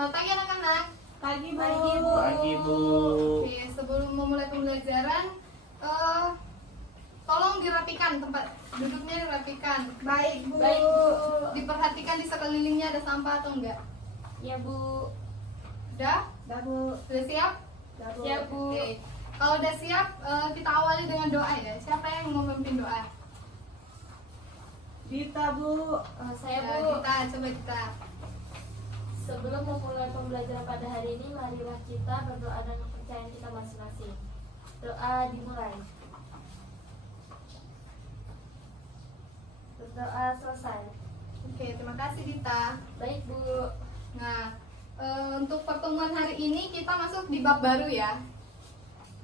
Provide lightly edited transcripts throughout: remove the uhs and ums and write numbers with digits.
Selamat pagi anak-anak. Pagi Bu. Pagi, Bu. Pagi, Bu. Oke, sebelum memulai pembelajaran, tolong dirapikan tempat duduknya, dirapikan. Baik Bu. Baik, Bu. Diperhatikan di sekelilingnya ada sampah atau enggak. Ya, Bu. Udah? Dah Bu. Sudah siap? Dah Bu. Siap, Bu. Oke. Kalau udah siap, kita awali dengan doa ya. Siapa yang mau memimpin doa? Dita Bu. Saya, Ya, Bu. kita coba kita. Sebelum memulai pembelajaran pada hari ini, marilah kita berdoa dengan kepercayaan kita masing-masing. Doa dimulai. Berdoa selesai. Oke, terima kasih Dita. Baik, Bu. Nah, untuk pertemuan hari ini kita masuk di bab baru ya.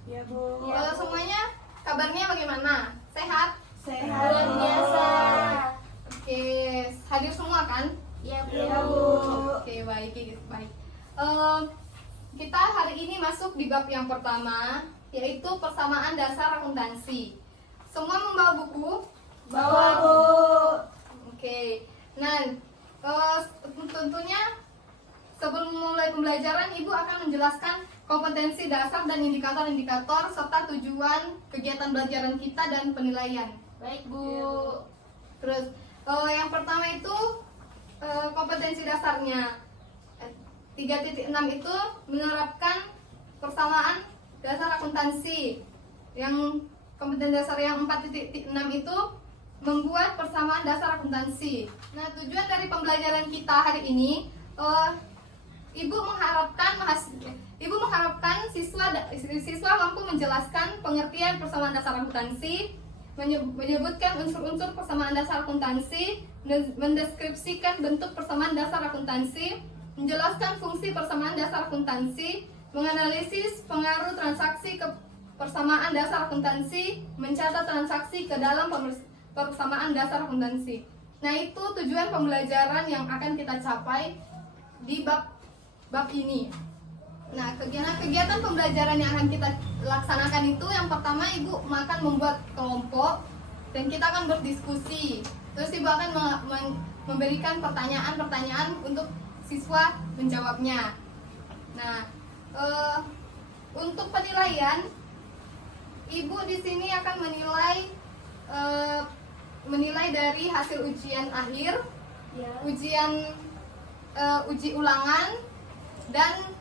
Ya Bu. Ya. Semuanya kabarnya bagaimana? Sehat? Sehat Luar biasa. Oke, hadir semua kan? Ya, Bu. Ya Bu. Oke, baik, baik. Kita hari ini masuk di bab yang pertama, yaitu persamaan dasar akuntansi. Semua membawa buku? Bawa Bu. Oke. Nah, tentunya sebelum memulai pembelajaran, Ibu akan menjelaskan kompetensi dasar dan indikator-indikator serta tujuan kegiatan belajaran kita dan penilaian. Baik, Bu. Terus yang pertama itu kompetensi dasarnya 3.6 itu menerapkan persamaan dasar akuntansi. Yang kompetensi dasar yang 4.6 itu membuat persamaan dasar akuntansi. Nah, tujuan dari pembelajaran kita hari ini, Ibu mengharapkan siswa mampu menjelaskan pengertian persamaan dasar akuntansi, menyebutkan unsur-unsur persamaan dasar akuntansi, mendeskripsikan bentuk persamaan dasar akuntansi, menjelaskan fungsi persamaan dasar akuntansi, menganalisis pengaruh transaksi ke persamaan dasar akuntansi, mencatat transaksi ke dalam persamaan dasar akuntansi. Nah, itu tujuan pembelajaran yang akan kita capai di bab ini. Nah, kegiatan pembelajaran yang akan kita laksanakan itu yang pertama, Ibu akan membuat kelompok dan kita akan berdiskusi. Terus Ibu akan memberikan pertanyaan-pertanyaan untuk siswa menjawabnya. Nah, untuk penilaian, Ibu di sini akan menilai dari hasil ujian akhir, Ya. uji ulangan, dan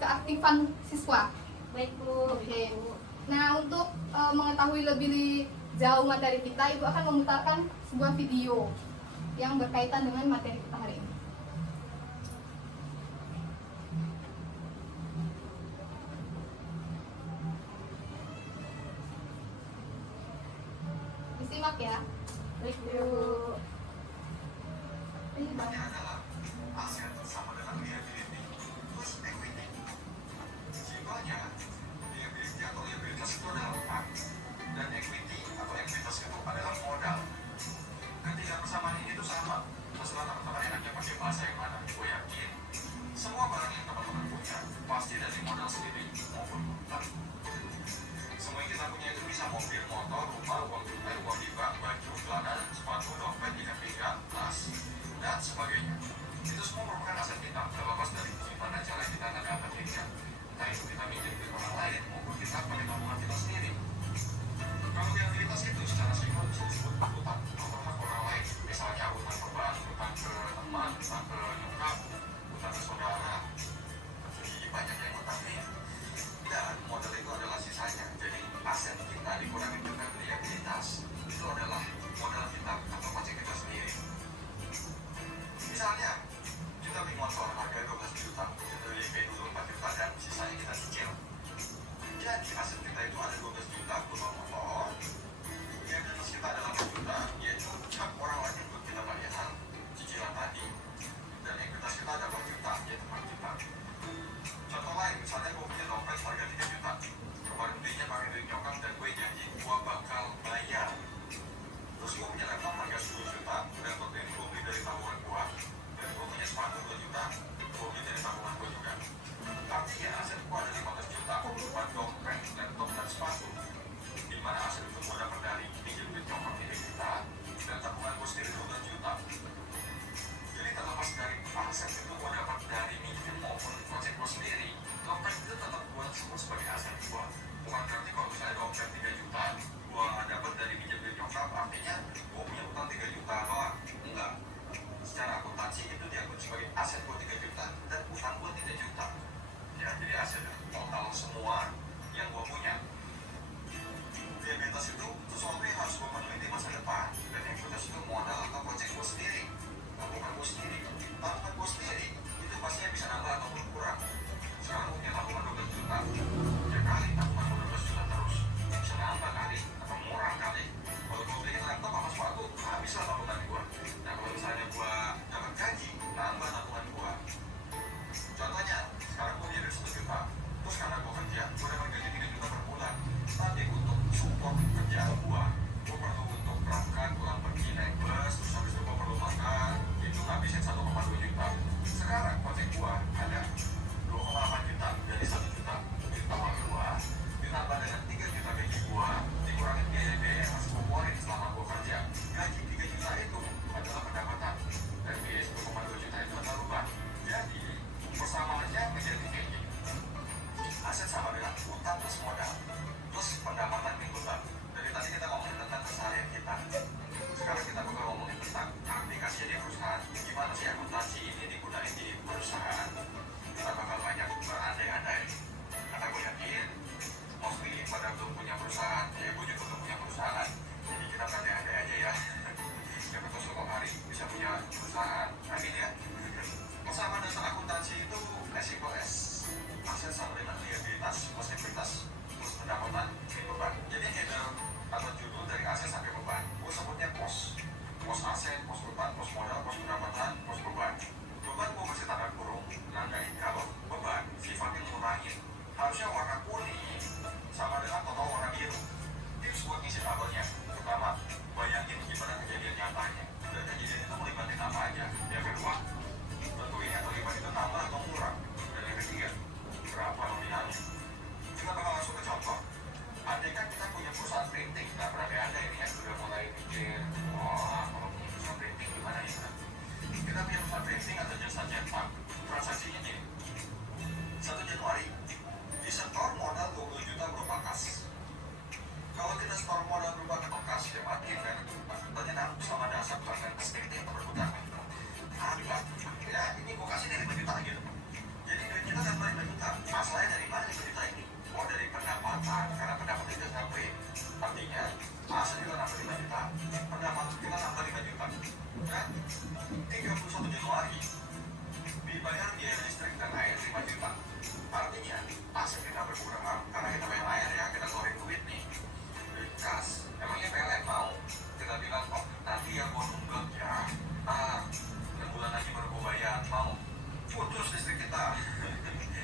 keaktifan siswa. Baik, Bu. Oke. Nah, untuk mengetahui lebih jauh materi kita, Ibu akan memutarkan sebuah video yang berkaitan dengan materi kita hari ini. Disimak ya. Baik, Bu. Ini Bang. Aset sama dengan liability plus equity. Simpelnya, liability atau liabilitas itu adalah utang, dan equity atau ekuitas itu adalah modal. Ketiga persamaan ini itu sama. Terserah teman-teman enaknya pakai bahasa yang mana. Gue yakin semua barang yang teman-teman punya pasti dari modal sendiri maupun utang. Semua yang kita punya itu bisa mobil, motor, rumah, uang tunai, uang di bank, baju, celana, sepatu, artinya aset kita berkurang karena kita main layar ya, kita keluarin duit nih duit kas. Emangnya PLN mau kita bilang oh nanti ya gua nunggak ya, 6 bulan lagi baru gua bayar, mau putus listrik kita.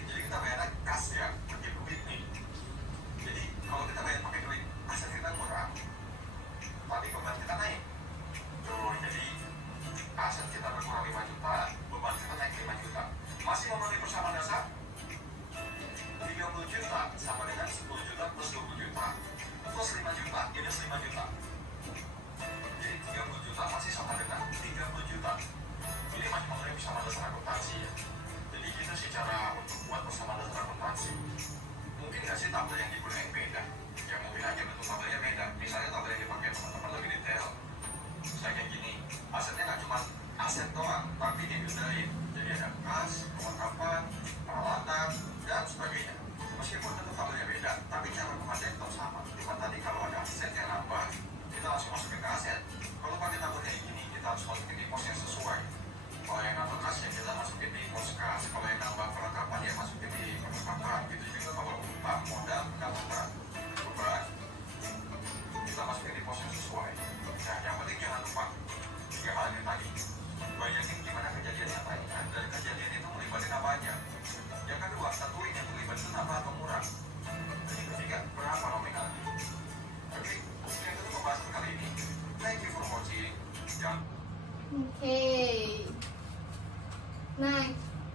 Jadi kita bayarnya kas ya, pakai duit nih. Jadi kalau kita bayar pakai duit, aset kita kurang tapi beban kita naik tuh. Jadi aset kita berkurang 5 juta, beban kita naik 5 juta. Masih memenuhi persamaan dasar 30 juta sama dengan 10 juta plus 20 juta plus 5 juta minus 5 juta. Jadi 30 juta masih sama dengan 30 juta. Ini masih memenuhi persamaan dasar akuntansi ya. Jadi itu sih cara untuk buat persamaan dasar akuntansi. Mungkin nggak sih tabel yang digunakan yang beda? Ya mungkin aja bentuk tabelnya beda. Misalnya tabel yang dipakai teman-teman lebih detail. Misalnya kayak gini, asetnya nggak cuma aset doang, tapi dibedain. Jadi ada kas, perlengkapan, peralatan, dan sebagainya. Meskipun bentuk tabelnya beda, tapi cara pemakaian tetap sama. Cuma tadi kalau ada aset yang nambah, kita langsung masukin ke aset. Kalau pakai tabel kayak gini, kita harus masukin di pos yang sesuai. Kalau yang nambah kasnya kita masukin di pos kas, kalau yang nambah perlengkapan ya masukin di perlengkapan. Gitu juga kalau utang, modal, pendapatan, beban, kita masukin di pos yang sesuai. Nah, yang penting jangan lupa 3 hal ini tadi. Bayangin gimana kejadian nyatanya dan kejadian itu melibatkan apa aja. Yang kedua, tentuin yang melibatkan apa atau murah. Dan yang ketiga, berapa nominalnya. Oke, sekian dulu pembahasan kali ini. Thank you for watching. Jangan Oke. Nah,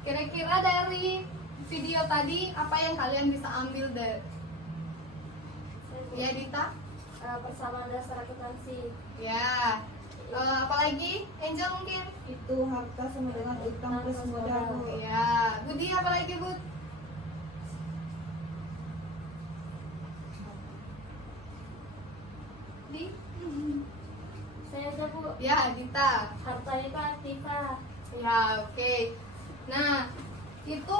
kira-kira dari video tadi apa yang kalian bisa ambil dari ya Dita? Persamaan dasar akuntansi. Ya. Apalagi Angel mungkin? Itu harta sama dengan utang plus modal, Bu. Ya. Budi apalagi Bud? Di? Saya ada Bu, Ya, Dita. harta itu aktiva. Ya, oke. Nah, itu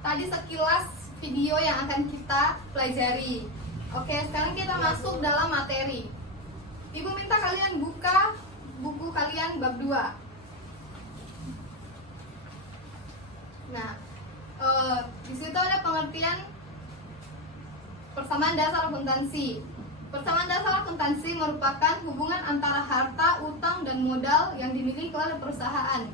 tadi sekilas video yang akan kita pelajari. Oke, sekarang kita masuk dalam materi. Ibu minta kalian buka buku kalian bab 2. Nah, di situ ada pengertian persamaan dasar akuntansi. Persamaan dasar akuntansi merupakan hubungan antara harta, utang, dan modal yang dimiliki oleh perusahaan.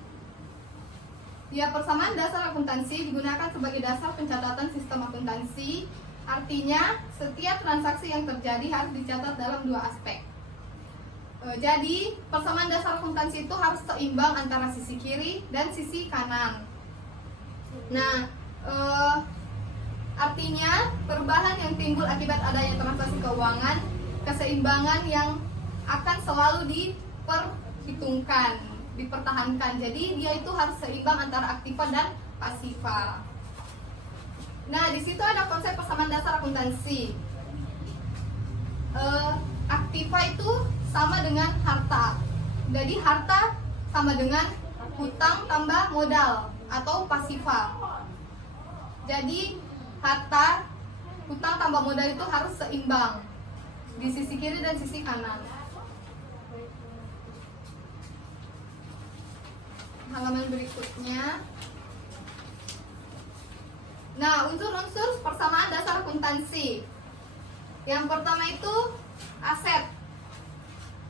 Ya, persamaan dasar akuntansi digunakan sebagai dasar pencatatan sistem akuntansi. Artinya, setiap transaksi yang terjadi harus dicatat dalam 2 aspek. Jadi, persamaan dasar akuntansi itu harus seimbang antara sisi kiri dan sisi kanan. Nah, artinya perubahan yang timbul akibat adanya transaksi keuangan, keseimbangan yang akan selalu diperhitungkan, dipertahankan. Jadi dia itu harus seimbang antara aktiva dan pasiva. Nah, di situ ada konsep persamaan dasar akuntansi. Aktiva itu sama dengan harta. Jadi harta sama dengan hutang tambah modal atau pasiva. Jadi harta, hutang tambah modal itu harus seimbang di sisi kiri dan sisi kanan. Halaman berikutnya. Nah, unsur-unsur persamaan dasar akuntansi. Yang pertama itu aset.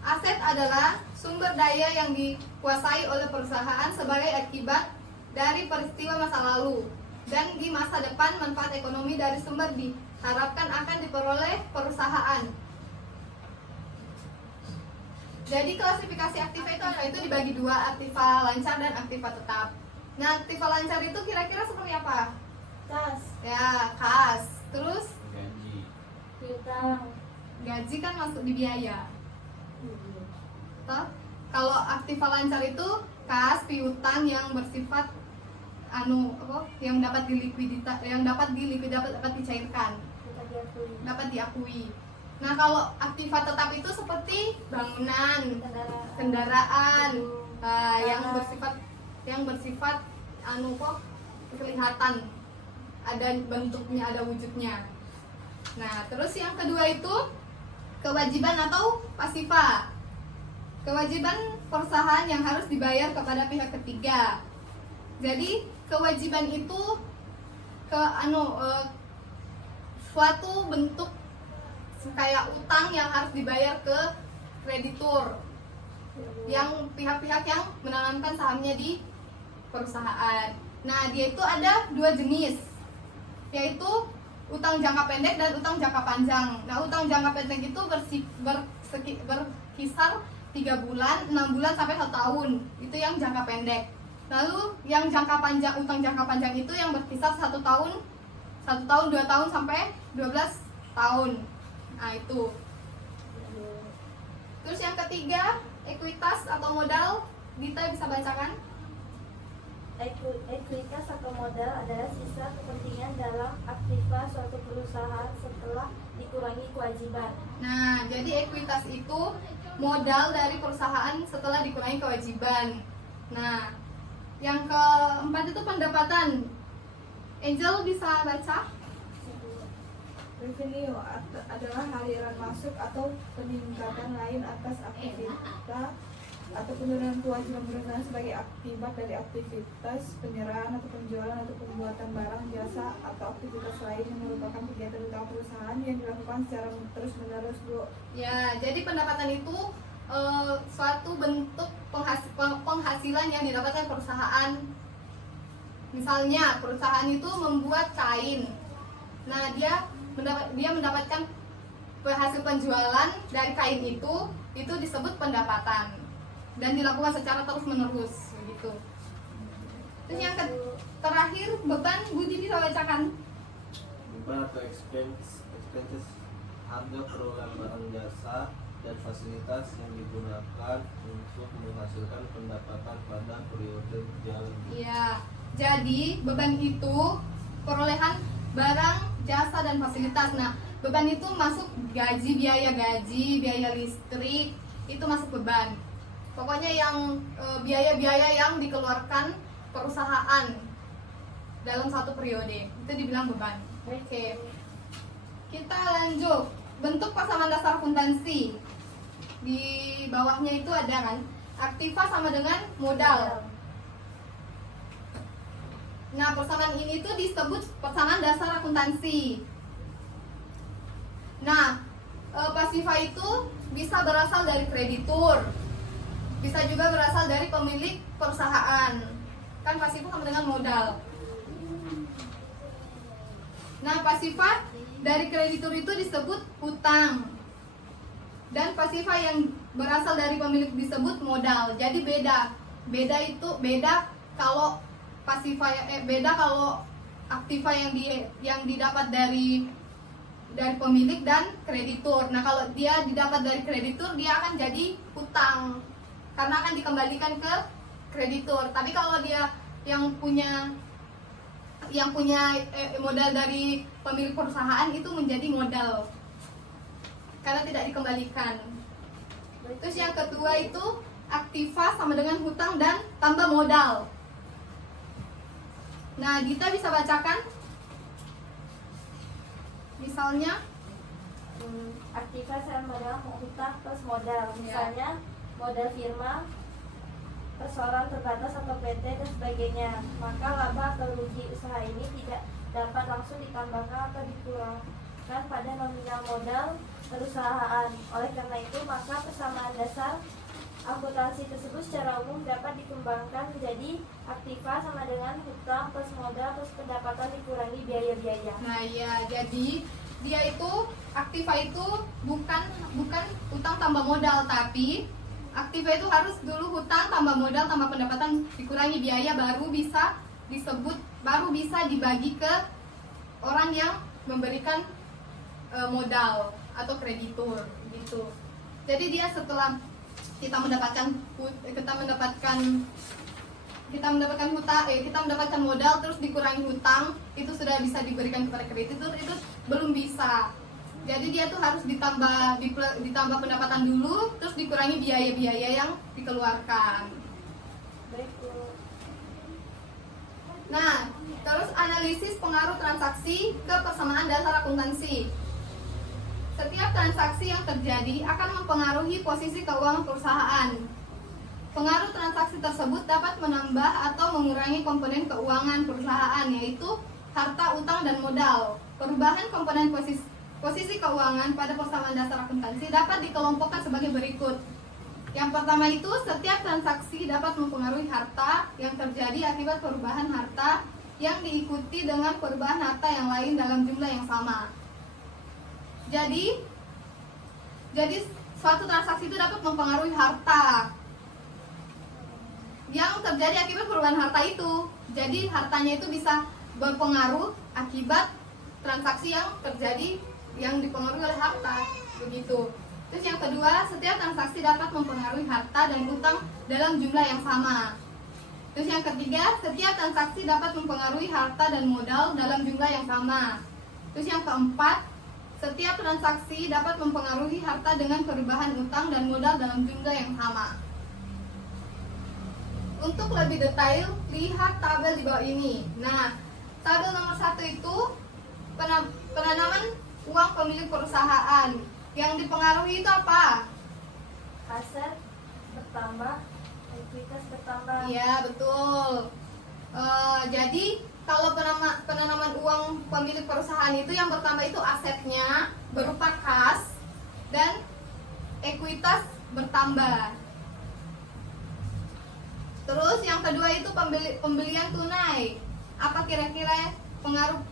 Aset adalah sumber daya yang dikuasai oleh perusahaan sebagai akibat dari peristiwa masa lalu, dan di masa depan manfaat ekonomi dari sumber diharapkan akan diperoleh perusahaan. Jadi klasifikasi aktiva itu apa? Itu dibagi 2, aktiva lancar dan aktiva tetap. Nah, aktiva lancar itu kira-kira seperti apa? Kas, Ya, kas. Terus piutang. gaji kan masuk di biaya. Toh? Kalau aktiva lancar itu kas, piutang yang bersifat yang dapat dapat dicairkan, Kita diakui. dapat diakui. Nah, kalau aktiva tetap itu seperti bangunan, kendaraan, yang bersifat kelihatan, ada bentuknya, ada wujudnya. Nah, terus yang kedua itu kewajiban atau pasiva. Kewajiban perusahaan yang harus dibayar kepada pihak ketiga. Jadi kewajiban itu suatu bentuk kayak utang yang harus dibayar ke kreditur, yang pihak-pihak yang menanamkan sahamnya di perusahaan. Nah, dia itu ada dua jenis, yaitu utang jangka pendek dan utang jangka panjang. Nah, utang jangka pendek itu berkisar 3 bulan, 6 bulan sampai 1 tahun. Itu yang jangka pendek. Lalu yang jangka panjang, utang jangka panjang itu yang berkisar 1 tahun, 2 tahun sampai 12 tahun. Nah, itu. Terus yang ketiga, ekuitas atau modal. Dita bisa bacakan? Ekuitas atau modal adalah sisa kepentingan dalam aktiva suatu perusahaan setelah dikurangi kewajiban. Nah, jadi ekuitas itu modal dari perusahaan setelah dikurangi kewajiban. Nah, yang keempat itu pendapatan. Angel bisa baca? Revenue adalah aliran masuk atau peningkatan lain atas aktivitas atau penurunan kewajiban perusahaan sebagai akibat dari aktivitas penyerahan atau penjualan atau pembuatan barang, jasa atau aktivitas lain yang merupakan kegiatan utama perusahaan yang dilakukan secara terus-menerus, Bu. Ya, jadi pendapatan itu suatu bentuk penghasilan yang didapatkan perusahaan. Misalnya perusahaan itu membuat kain. Nah, dia mendapatkan hasil penjualan dari kain itu disebut pendapatan dan dilakukan secara terus-menerus gitu. Terus yang terakhir, beban. Budi bisa bacakan? Beban atau expenses harga perolehan barang, jasa dan fasilitas yang digunakan untuk menghasilkan pendapatan pada periode berjalan. Iya. Jadi beban itu perolehan barang, jasa dan fasilitas. Nah, beban itu masuk biaya gaji, biaya listrik, itu masuk beban. Pokoknya yang biaya-biaya yang dikeluarkan perusahaan dalam satu periode itu dibilang beban. Oke. Kita lanjut. Bentuk persamaan dasar akuntansi. Di bawahnya itu ada kan, aktiva sama dengan modal. Nah, persamaan ini tuh disebut persamaan dasar akuntansi. Nah, pasifa itu bisa berasal dari kreditur, bisa juga berasal dari pemilik perusahaan. Kan pasifa sama dengan modal. Nah, pasifa dari kreditur itu disebut hutang. Dan pasifa yang berasal dari pemilik disebut modal. Jadi beda kalau pasifa beda kalau aktiva yang didapat dari pemilik dan kreditur. Nah, kalau dia didapat dari kreditur, dia akan jadi hutang karena akan dikembalikan ke kreditur. Tapi kalau dia yang punya modal dari pemilik perusahaan, itu menjadi modal karena tidak dikembalikan. Terus yang kedua itu aktiva sama dengan hutang dan tambah modal. Nah, Dita bisa bacakan? Misalnya Aktiva sama dengan hutang plus modal. Misalnya modal firma, perseroan terbatas atau PT dan sebagainya. Maka laba atau rugi usaha ini tidak dapat langsung ditambahkan atau dikurangkan pada nominal modal perusahaan. Oleh karena itu, maka persamaan dasar akuntansi tersebut secara umum dapat dikembangkan menjadi aktiva sama dengan hutang plus modal plus pendapatan dikurangi biaya-biaya. Nah, ya, jadi dia itu aktiva itu bukan hutang tambah modal, tapi aktiva itu harus dulu hutang tambah modal tambah pendapatan dikurangi biaya, baru bisa dibagi ke orang yang memberikan modal atau kreditur gitu. Jadi dia setelah kita mendapatkan modal terus dikurangi hutang, itu sudah bisa diberikan kepada kreditur, itu belum bisa. Jadi dia tuh harus ditambah pendapatan dulu, terus dikurangi biaya-biaya yang dikeluarkan. Nah, terus analisis pengaruh transaksi ke persamaan dasar akuntansi. Setiap transaksi yang terjadi akan mempengaruhi posisi keuangan perusahaan. Pengaruh transaksi tersebut dapat menambah atau mengurangi komponen keuangan perusahaan, yaitu harta, utang, dan modal. Perubahan komponen posisi keuangan pada persamaan dasar akuntansi dapat dikelompokkan sebagai berikut. Yang pertama itu, setiap transaksi dapat mempengaruhi harta yang terjadi akibat perubahan harta yang diikuti dengan perubahan harta yang lain dalam jumlah yang sama. Jadi suatu transaksi itu dapat mempengaruhi harta yang terjadi akibat perubahan harta itu. Jadi hartanya itu bisa berpengaruh akibat transaksi yang terjadi yang dipengaruhi oleh harta, begitu. Terus yang kedua, setiap transaksi dapat mempengaruhi harta dan utang dalam jumlah yang sama. Terus yang ketiga, setiap transaksi dapat mempengaruhi harta dan modal dalam jumlah yang sama. Terus yang keempat, setiap transaksi dapat mempengaruhi harta dengan perubahan utang dan modal dalam jumlah yang sama. Untuk lebih detail, lihat tabel di bawah ini. Nah, tabel nomor 1 itu penanaman uang pemilik perusahaan. Yang dipengaruhi itu apa? Aset bertambah, ekuitas bertambah. Iya, betul. Jadi kalau penanaman uang pemilik perusahaan itu yang bertambah itu asetnya berupa kas dan ekuitas bertambah. Terus yang kedua itu pembelian tunai. Apa kira-kira pengaruh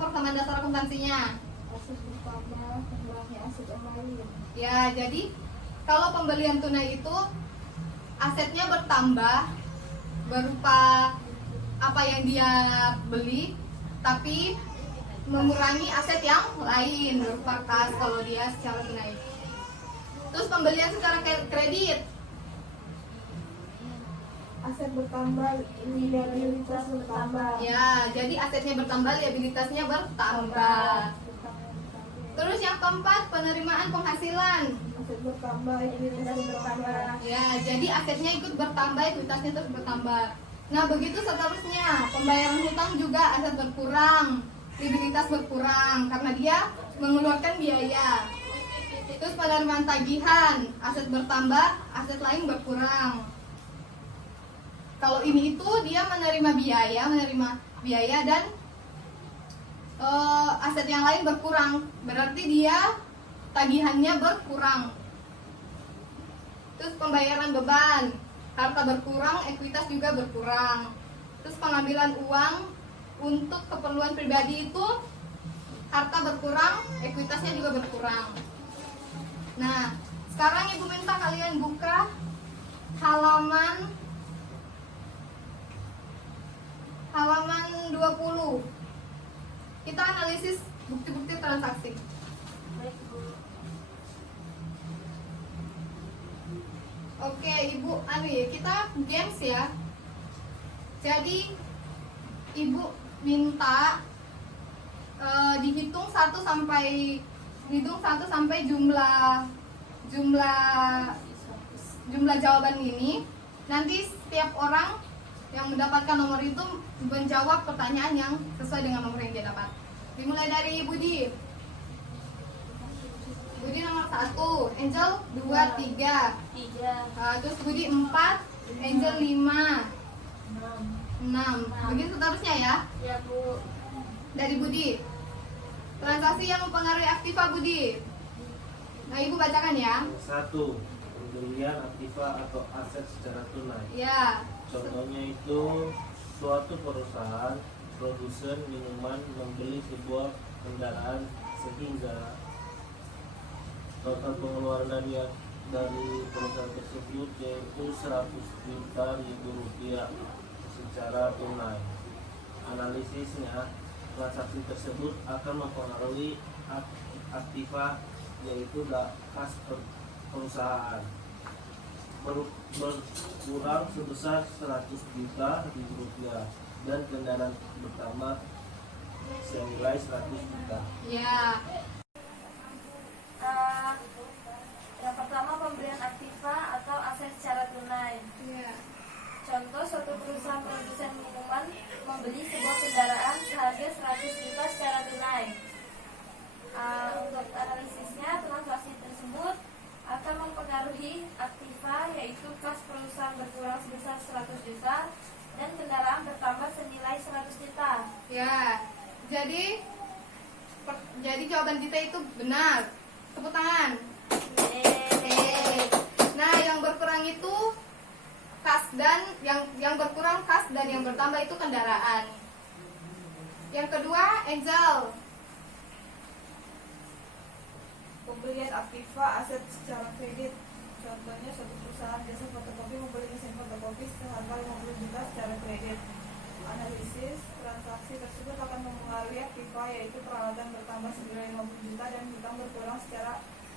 persamaan dasar akuntansinya? Aset bertambah, mengurangi aset yang lain. Ya, jadi kalau pembelian tunai itu asetnya bertambah berupa apa yang dia beli, tapi mengurangi aset yang lain berupa kas kalau dia secara tunai. Terus pembelian secara kredit. Aset bertambah, liabilitas bertambah. Ya, jadi asetnya bertambah, liabilitasnya bertambah. Terus yang keempat, penerimaan penghasilan. Aset bertambah, liabilitas bertambah. Ya, jadi asetnya ikut bertambah, ekuitasnya terus bertambah. Nah, begitu seterusnya. Pembayaran hutang juga aset berkurang, liabilitas berkurang karena dia mengeluarkan biaya. Terus penerimaan tagihan, aset bertambah, aset lain berkurang. Kalau ini itu dia menerima biaya dan aset yang lain berkurang, berarti dia tagihannya berkurang. Terus pembayaran beban, harta berkurang, ekuitas juga berkurang. Terus pengambilan uang untuk keperluan pribadi itu harta berkurang, ekuitasnya juga berkurang. Nah, sekarang Ibu minta kalian buka halaman 20. Kita analisis bukti-bukti transaksi. Baik, Bu. Oke, Ibu, kita games ya. Jadi Ibu minta dihitung 1 sampai jumlah jawaban ini. Nanti setiap orang yang mendapatkan nomor itu menjawab pertanyaan yang sesuai dengan nomor yang dia dapat. Dimulai dari Budi. Budi nomor 1, Angel 2, 3. 3. Terus Budi 4, Angel 5, 6. Begitu seterusnya ya. Ya, Bu. Dari Budi. Transaksi yang mempengaruhi aktiva Budi. Nah, Ibu bacakan ya. 1. Pembelian aktiva atau aset secara tunai. Ya. Contohnya itu suatu perusahaan produsen minuman membeli sebuah kendaraan sehingga total pengeluaran dari perusahaan tersebut yaitu 100 juta rupiah secara tunai. Analisisnya, transaksi tersebut akan mempengaruhi aktiva yaitu kas perusahaan berkurang sebesar 100 juta rupiah dan kendaraan bertambah senilai 100 juta. Ya. Yang pertama, pembelian aktiva atau aset secara tunai. Ya. Contoh, suatu perusahaan produsen minuman membeli sebuah kendaraan seharga 100 juta secara tunai. Untuk analisisnya, transaksi tersebut akan mempengaruhi aktiva yaitu kas perusahaan berkurang sebesar 100 juta dan kendaraan bertambah senilai 100 juta. Ya. jadi jawaban kita itu benar. Tepuk tangan. Yeay. Nah, yang berkurang itu kas, dan yang berkurang kas, dan yang bertambah itu kendaraan. Yang kedua, Angel. Pembelian aktiva aset secara kredit. Contohnya suatu perusahaan jasa fotokopi membeli mesin fotokopi seharga 50 juta secara kredit. Analisis transaksi tersebut akan mempengaruhi aktiva, yaitu peralatan bertambah senilai 50 juta dan hutang berkurang secara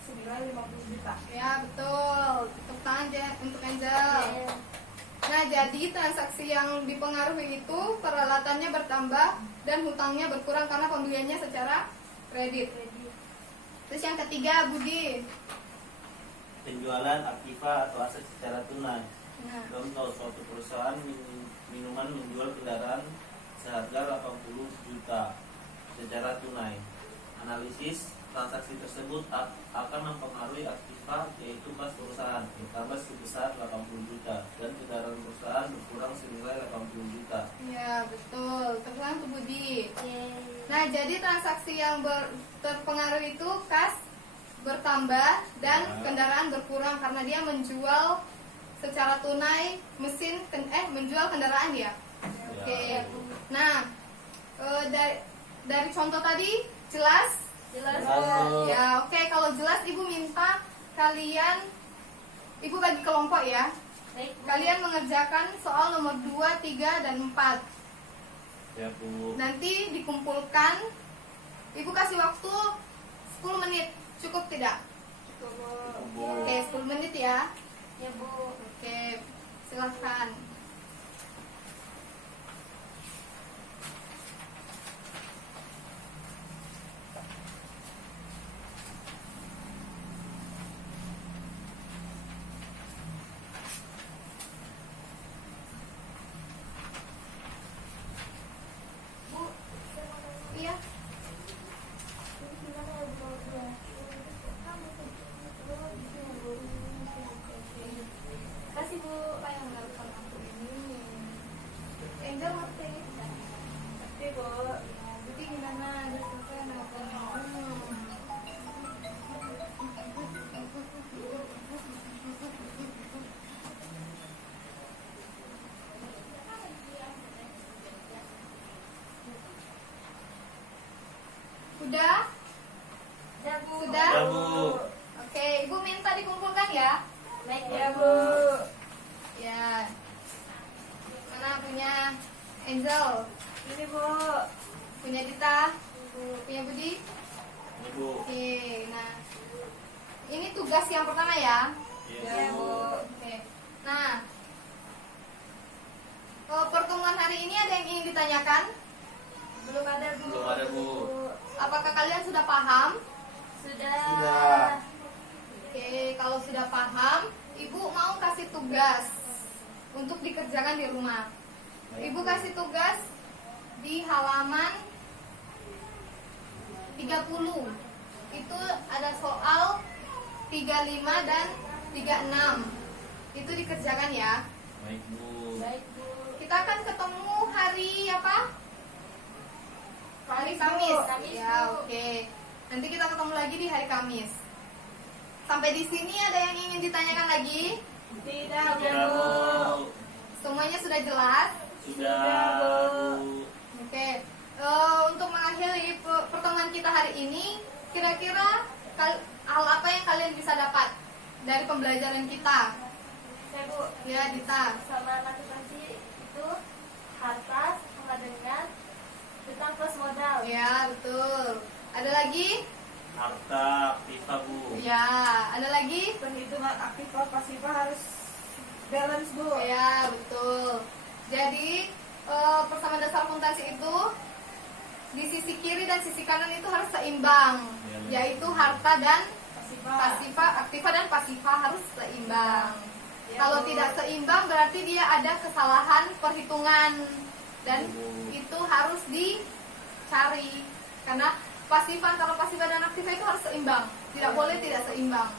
senilai 50 juta. Ya, betul. Tepuk tangan aja untuk Angel. Yeay. Nah, jadi transaksi yang dipengaruhi itu peralatannya bertambah dan hutangnya berkurang karena pembeliannya secara kredit. Terus yang ketiga, Budi. Penjualan aktiva atau aset secara tunai. Nah, Contoh, suatu perusahaan minuman menjual kendaraan seharga 80 juta secara tunai. Analisis transaksi tersebut akan mempengaruhi aktiva, yaitu kas perusahaan bertambah sebesar 80 juta dan kendaraan perusahaan berkurang senilai 80 juta. ya betul. Tepuk tangan untuk Budi. Yeay. Nah, jadi transaksi yang terpengaruh itu kas bertambah dan Ya. kendaraan berkurang karena dia menjual secara tunai menjual kendaraan dia. Oke. Nah, dari contoh tadi jelas? Jelas. Jelas. Ya, oke. Kalau jelas, Ibu minta kalian, Ibu bagi kelompok ya. Baik, Bu. Kalian mengerjakan soal nomor 2, 3, dan 4. Ya, Bu. Nanti dikumpulkan. Ibu kasih waktu 10 menit. Cukup tidak? Bu. Oke, 10 menit ya. Ya, Bu. Oke, silahkan. Bu, saya mau tanya. Iya. Ini gimana ya, Bu? Kasih, Bu. Apa yang melakukan aku ini? Angel ngerti? Oke, Bu. Jadi gimana? Ada selesai Udah? Ya, Bu. Sudah? Ya, Bu. Oke, Ibu minta dikumpulkan ya. Baik, Ya, Bu. Ya. Mana punya Angel? Ini, Bu. Punya Dita? Punya Budi? Ini, Bu. Oke, nah ini tugas yang pertama ya. Ya, Bu. Oke. Nah, pertemuan hari ini ada yang ingin ditanyakan? Belum ada, Bu. Belum ada, Bu. Apakah kalian sudah paham? Sudah. Sudah. Oke, kalau sudah paham, Ibu mau kasih tugas untuk dikerjakan di rumah. Ibu kasih tugas di halaman 30. Itu ada soal 35 dan 36. Itu dikerjakan ya. Baik, Bu. Baik, Bu. Kita akan ketemu hari apa? Hari Bu. Kamis. Kamis, Ya, Bu. oke. Nanti kita ketemu lagi di hari Kamis. Sampai di sini ada yang ingin ditanyakan lagi? Tidak, Ya, Bu. Bu. Semuanya sudah jelas? Sudah, Bu. Oke. Untuk mengakhiri pertemuan kita hari ini, kira-kira hal apa yang kalian bisa dapat dari pembelajaran kita? Saya, Bu. Ya, Dita. Sama motivasi itu harta sama dengan hutang plus modal. Ya, betul. Ada lagi? Harta aktiva, Bu. Ya, ada lagi? Perhitungan aktiva pasifa harus balance, Bu. Ya, betul. Jadi, persamaan dasar akuntansi itu di sisi kiri dan sisi kanan itu harus seimbang, Ya. yaitu harta dan Pasifa. pasifa, aktiva dan pasifa harus seimbang. Ya, Kalau Bu. tidak seimbang berarti dia ada kesalahan perhitungan dan Ya, Bu. itu harus dicari karena pasifa antara pasifa dan aktiva itu harus seimbang, tidak boleh tidak seimbang.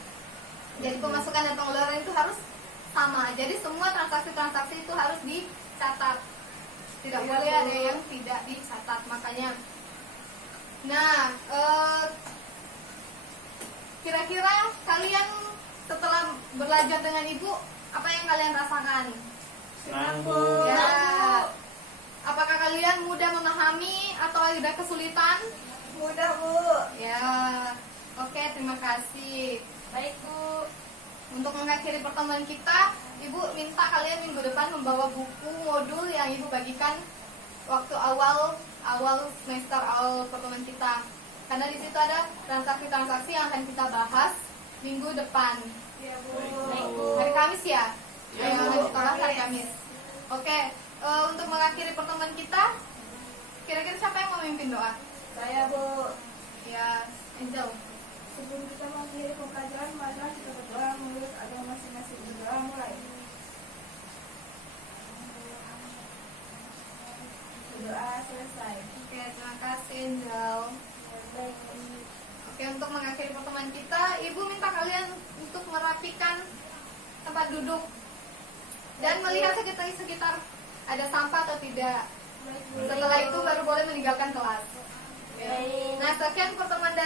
Jadi pemasukan dan pengeluaran itu harus sama. Jadi semua transaksi-transaksi itu harus dicatat. Tidak Ya, boleh Bu. ada yang tidak dicatat. Makanya Nah, kira-kira kalian setelah belajar dengan ibu, apa yang kalian rasakan? Senang, Bu. Ya, apakah kalian mudah memahami atau ada kesulitan? Mudah, Bu. Ya, oke, terima kasih. Baik Bu. Untuk mengakhiri pertemuan kita, Ibu minta kalian minggu depan membawa buku modul yang Ibu bagikan waktu awal semester, awal pertemuan kita. Karena di situ ada transaksi-transaksi yang akan kita bahas minggu depan. Iya, Bu. Baik Bu. Hari Kamis ya? Iya, Yang Bu. akan kita bahas hari Kamis. Oke, untuk mengakhiri pertemuan kita, kira-kira siapa yang mau memimpin doa? Saya, Bu. Ya, Angel. Sebelum kita mengakhiri pembelajaran, marilah kita berdoa menurut agama masing-masing. Berdoa mulai. Berdoa selesai. Oke, terima kasih Angel. Baik. Oke, untuk mengakhiri pertemuan kita, Ibu minta kalian untuk merapikan tempat duduk dan melihat sekitar ada sampah atau tidak. Setelah itu baru boleh meninggalkan kelas. Baik. Nah, sekian pertemuan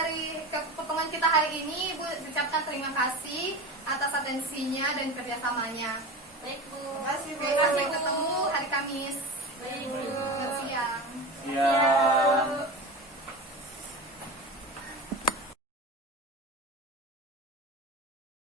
pertemuan kita hari ini. Ibu ucapkan terima kasih atas atensinya dan kerjasamanya. Baik Bu. Terima kasih, Bu. Sampai ketemu hari Kamis. Baik Bu. Selamat siang. Ya.